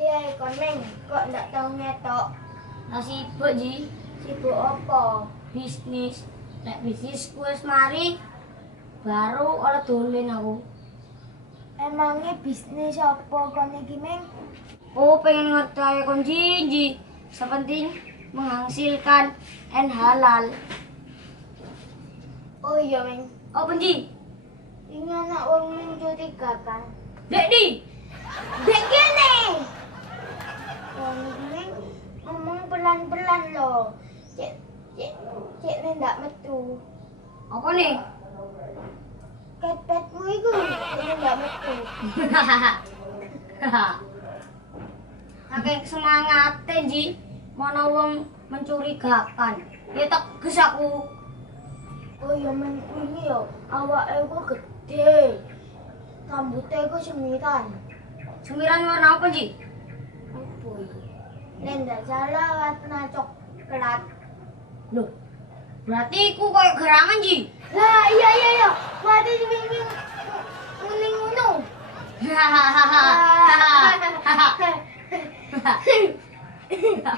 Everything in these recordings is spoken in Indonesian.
dia kon Meng, kok ndak tau ngetok. Lah sibuk Ji, Sibuk apa? bisnis. Nek bisnis wis mari baru oleh dolen aku. Emangnya bisnis apa kon iki Meng? Oh, pengen ngerti aja kon Ji. Sepenting menghasilkan and halal. Oh iya Meng, Apa Ji? ini anak wong mencuri kan? Dek di. Dek kene. Wong Meng ngomong pelan-pelan loh. Cek ndak metu. Apa nih? Ketpetmu itu ndak metu. Akeh semangate Ji, mana wong mencurigakan. Ya tegas aku. Oh iya Meng, ini yo awake ku gede. Rambutnya ku semiran. Semiran warna apa Ji? Apa iki? Nek ndak salah warna coklat. Loh, berarti ku koyo gerangan Ji. Lah iya. Mati ming kuning ngono.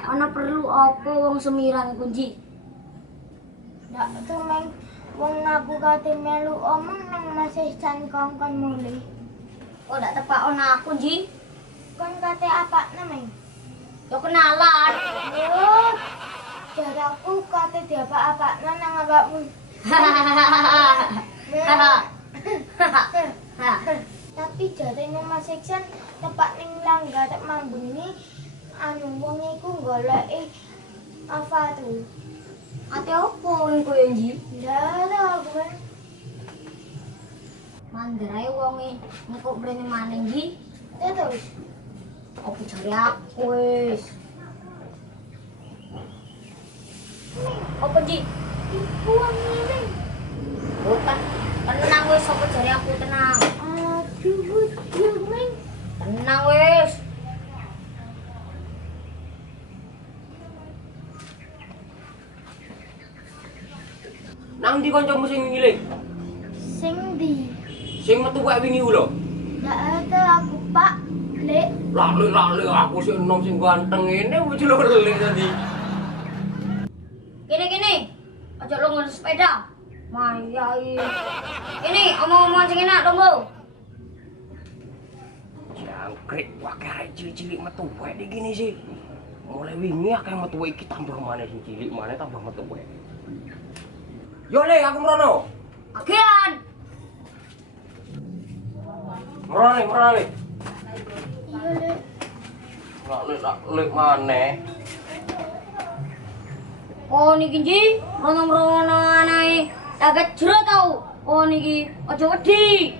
Ana perlu apa wong semiran kunci? Ndak tuh Meng, wong aku kate melu omong nang masih jan kongkon mulih. Oh, ndak tepak ana aku Ji. Kon kate apakna Meng? Yo kenalan. Oh, jaraku kate diapa-apakna nang awakmu. Tapi jare Mas Iksan tepak ning langgar mambungi anu wong iku goleki apa tuh? Ate opo iku yo Ji? Lah gue Mandrai wonge engko mrene maning Ji. terus Opo jare aku wis. Apa Ji? iku wong ini. Bukan. Tenang wis opo jare aku tenang. Aduh, yo Meng. Tenang wis. Nang ndi kancamu sing ngiling? Sing di Sing metu wae wingi ku lho. ndak ada aku Pak. Lek Lali aku sing enom sing ganteng ngene wis lho lelik tadi. Kene. Aja lu ngurus sepeda. Mayai. Ini omong-omongan sing enak dong, Bu. Jangkrik wae arek cilik-cilik metu wae iki gini sih. Mulai wingi akeh metu wae iki tambah maneh sing cilik maneh tambah metu wae. Yo Le, aku merono. Agian. Merono Le. iya Lek. Lek maneh. Oh niki Ji, rono-rono anae agak jero tau. Oh niki aja wedi.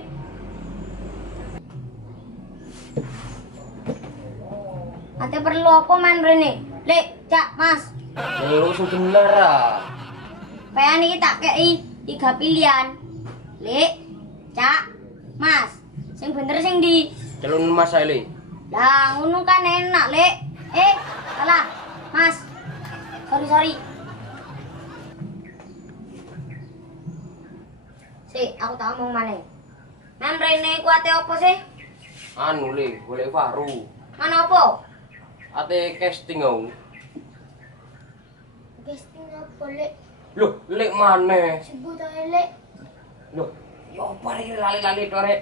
Ate perlu apa main rene? Lek, Cak, Mas. Lho sing bener ah. Pengen niki tak kei 3 pilihan. Lek, Cak, Mas. Sing bener sing di. Celun Mas ae Le. Lah ngono kan enak, Lek. Salah. Mas. Sorry. Si, aku tak ngomong maneh. Nang rene ku ate opo sih? Anu Le, golek baru. Mana opo? Ate casting aku. Casting apa Lek? Loh, lek maneh. Sebut aja Lek. Loh, yo apa iki lali-lali to rek.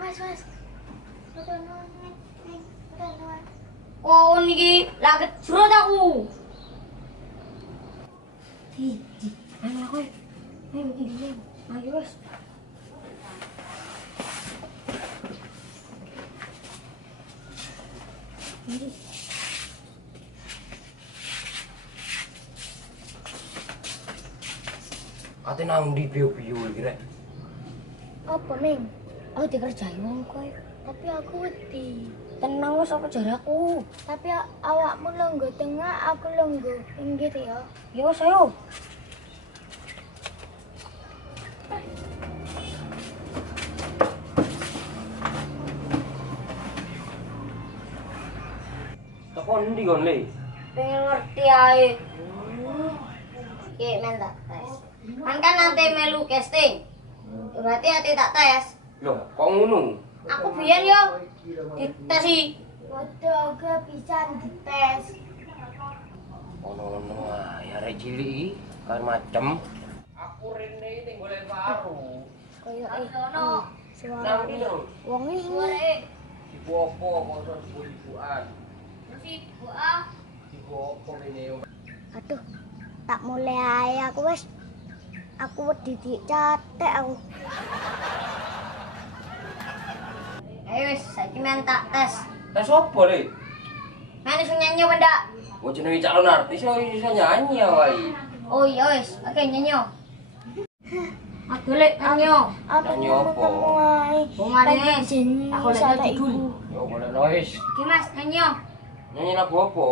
Mas. Udah nonton. Oh niki lagi jero aku. Ayo aku. Ayo iki. Ayo wes. Ini. Ate nang ndi bio-bio iki rek. Apa Meng? Oh dikerjain wong kowe. Tapi aku wedi. Tenang wis apa jaraku. Tapi awakmu longgo tengah, aku longgo pinggir ya. Ya wis ayo. Tekan ndi kon Le? Pengen ngerti ae. Oke, men tak tes. Kan nanti melu casting. Berarti ate tak tes. Loh, kok ngono? Aku biyen yo ditesi Waduh, gak bisa dites. Ono-ono ae arek cilik iki kan macem. Aku rene ning golek baru. Kayak Ono. suara Nang iki terus. wong ini. Ibu opo kok ibu-ibuan. Ibu ah. Ibu opo rene. Aduh, tak mulai ae aku wis. Aku wedi dicatek aku. Ayo wis, saiki men tak tes. Tes opo le? Men iso nyanyi apa ndak? Oh jenenge calon artis kok iso nyanyi ya wae. Oh iya wis, oke nyanyi. Aku lek nyanyi. Aku Nyanyi mau apa? ketemu ae. Bunganes. Jeneng Aku lek sate nyanyi dulu. ibu. Ya boleh nois. Iki Mas nyanyi. Nyanyi lagu opo?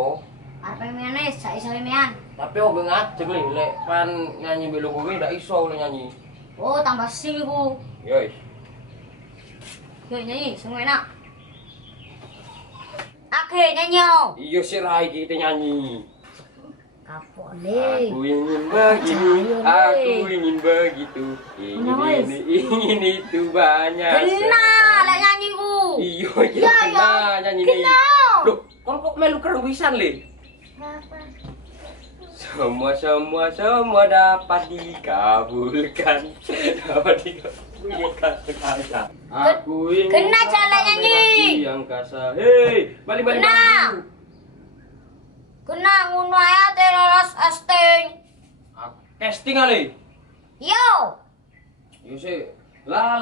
Arep menes, sak iso mean. Tapi opo ngajeng le lek pan nyanyi belo kowe ndak iso oleh nyanyi. Oh, tambah sing iku. Ya wis. Yo nyanyi, semua enak. Oke, nyanyi. Iya sih lah iki kita nyanyi. Kapok Aku ingin begini, aku ingin begitu. Ingin itu banyak. Kena lek nyanyi ku. Iya, iya kena nyanyi ini. Loh, kok melu keren pisan le? Kenapa? Semua dapat dikabulkan. Dapat dikabulkan sekali. Aku ingin Kena jalan nyanyi. yang kasar. Hei, balik. Kena. Kena ngono ae ate lolos casting. Casting ale. Yo. Yo sih. La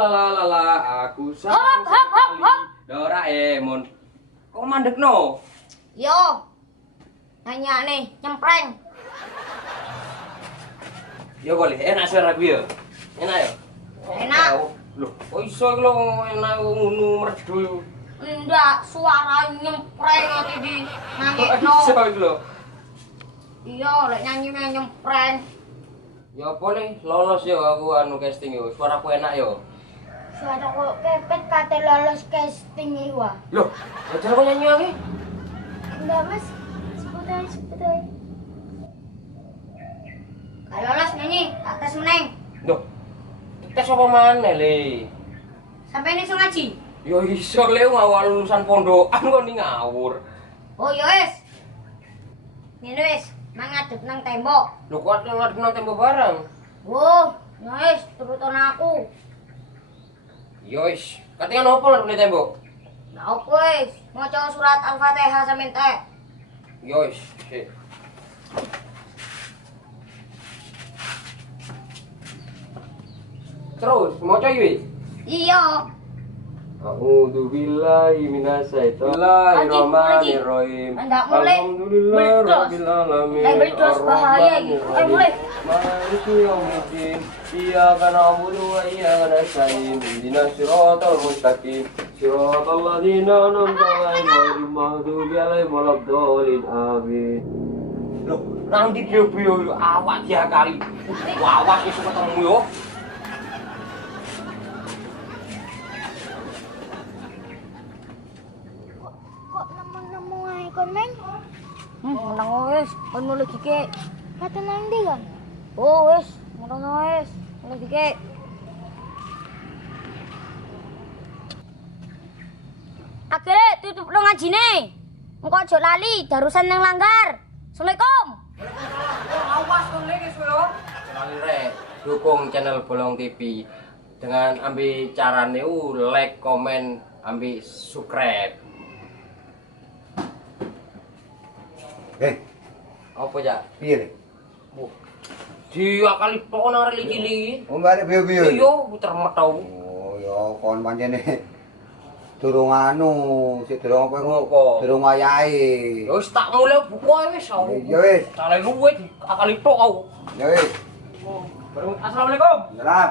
aku Hop, hop, hop, hop. Doraemon. Kok mandekno? Yo. Nyanyi nyempreng. Ya boleh, enak suara gue ya. Enak ya? Enak. Loh, kok iso iki lho enak ngono merdu yo. Ndak suara nyempreng ati di Kok nyanyi no. iso iki lho? Iya, lek nyanyi nyempreng. Ya boleh, lolos yo aku anu casting yo. Suaraku enak yo. Suara kok pepet kate lolos casting iki wah. Loh, ajar kok nyanyi lagi? Enggak, Mas. Sebut aja. Kalau lolos nyanyi, tak tes meneng. Loh. Tes apa maneh le? Sampai ini iso ngaji. Yo iso le awal lulusan pondokan kok ning ngawur. Oh iya wis. Ngene wis, nang ngadep nang tembok. Lho kok ngadep nang tembok bareng? Wo, wis turuton aku. Yo wis, katingan opo ngadep nang tembok? Lah opo wis, maca surat Al-Fatihah sampe entek. Yo wis, sik. Terus, maca iki wis. Iya. A'udzu billahi minasyaitonirrahmanirrahim. Enggak mulai. Alhamdulillah Meledos. rabbil alamin. Meledos bahaya ini. Ayo mulai. Maliki yaumiddin. Iyyaka na'budu wa iyyaka nasta'in. Ihdinas siratal mustaqim. Siratal ladzina an'amta 'alaihim ghairil maghdubi 'alaihim waladdallin. Amin. Loh, nang ndi yo awak dia kali. Wah, awak iso ketemu yo. Kok nemu-nemu ae kon, Meng? Menang wis, kon mulai gike. Kate nang ndi kan? Oh wis, menang wis. Mulai gike. Akhirnya tutup dong ngajine. Engko aja lali, darusan nang langgar. Assalamualaikum. Awas kon lagi yo. Kenali rek, dukung channel Bolong TV dengan ambil carane like, komen, ambil subscribe. Apa ya? Piye le? Dia kali tok nang reli cilik. Oh, balik piye-piye? Iya, puter metau. Oh, ya kon pancene durung anu, sik durung apa iku? Apa? Durung wayahe. Ya wis tak mulai buku ae wis. Ya wis. Cale luwe di akali tok kau. Ya wis. Assalamualaikum. Salam.